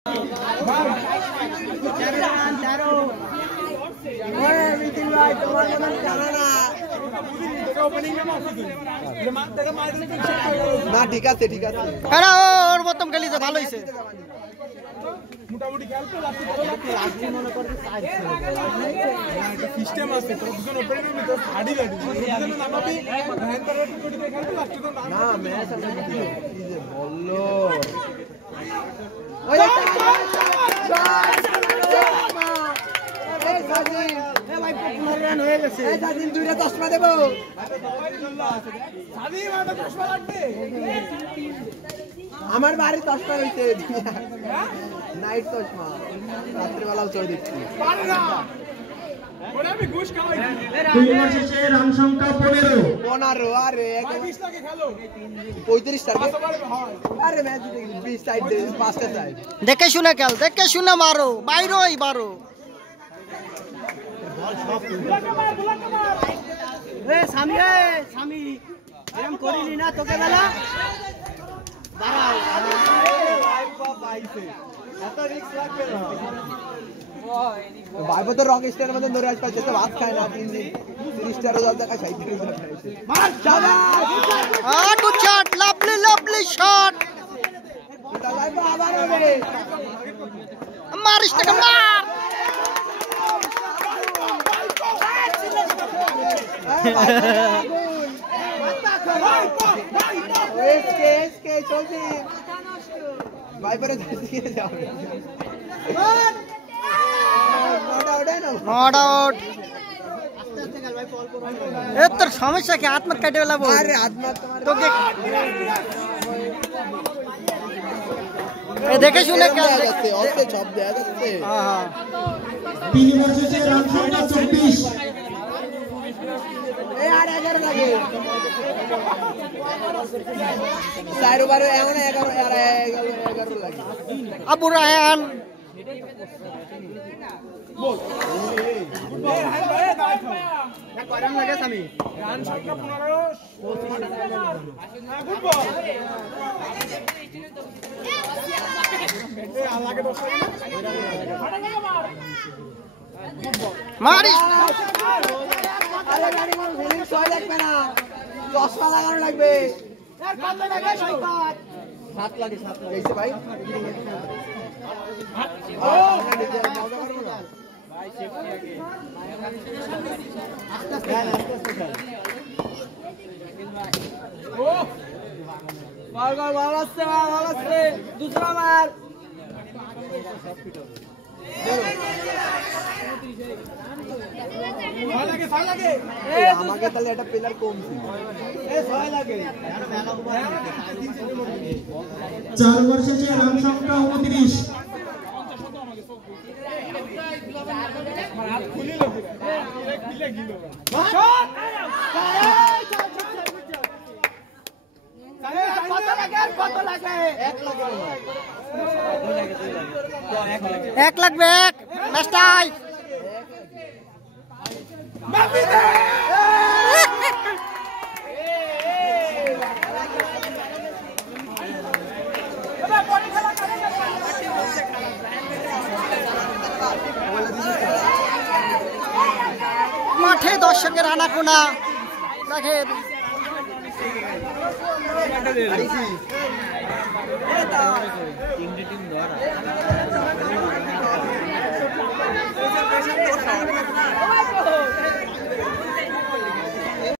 না ঠিক আছে ঠিক আছে ওর মতন খেলিছে ভালো হয়েছে মোটামুটি খেলতে লাস্ট মনে করতে সিস্টেম আছে তো দুজন ওপেনিং এর ভিতর হাড়ি গাড়ি দুজন নামাবি হ্যান্ড পাওয়ার কোটি দিয়ে খেলতে লাস্ট তো না ম্যাচ আছে কি যে বললো ওই ভাই পপুলার রান হয়ে গেছে এই সাদিন দুইটা চশমা দেব সাদিন আমাদের চশমা লাগবে আমার বাড়ি চশমা হইছে নাইট চশমা রাত্রি বেলাও চই দেখছি পারে না ওরে আমি ঘুষ খাওয়াই দুই মাস শেষে রান সংখ্যা 15 আরে 20 টাকে খেলো 35 টাকে আরে ম্যাচ জিতে গেল 20 সাইড দে 5টা সাইড দেখে শুনে খেল দেখে শুনে মারো বাইরেই মারো এ সামি এরকম করিলি না তোকে বেলা দাঁড়াও এত রিস্ক লাগবে না ভাইবো তো রক স্টারের মধ্যে ধরে আসছে তো ভাত খায় না 3 দিন 30 স্টারও দাও টাকা 37 টাকা খাইছে মার শাবাশ গুড শট লাভলি শট এটা লাইভো আবার হবে মারিস টাকা মার এসকে চলছে ভাইবারে দিয়ে যাও নট আউট এ তোর সমস্যা কি আত্মা কাটে বেলা বল আরে আত্মা তোমার তোকে এ দেখে শুনে খেল যাচ্ছে অল্পে সব দেয়া যাচ্ছে হ্যাঁ 3 বছর থেকে রান সংখ্যা 24 এ আর 11 লাগে 4 12 এমন 11 আর 11 লাগে আবু রায়হান বল এ হাই ভাই না করাম লাগে সামি রান সংখ্যা 15 গুড বল এ আলাকে 10 মারিস আরে গাড়ি কোন ফিলিং সয় লাগবে না চশমা লাগানো লাগবে এর কত লাগে সৈকত 7 লাগে এইছে ভাই ও মজা করব না ভাই সেফটি আগে আস্তে ও ভালো আছে दूसरा मार আমাকে তাহলে একটা প্লেয়ার কম ছিল এ 6 লাগে 4 ওভার শেষে রান সংখ্যা 29 খুলি লাগবে এক মিলে গিলো কত লাগে 1 লাগবে 1 ম্যাচটাই মাঠে দর্শকের আনাগোনা দেখেন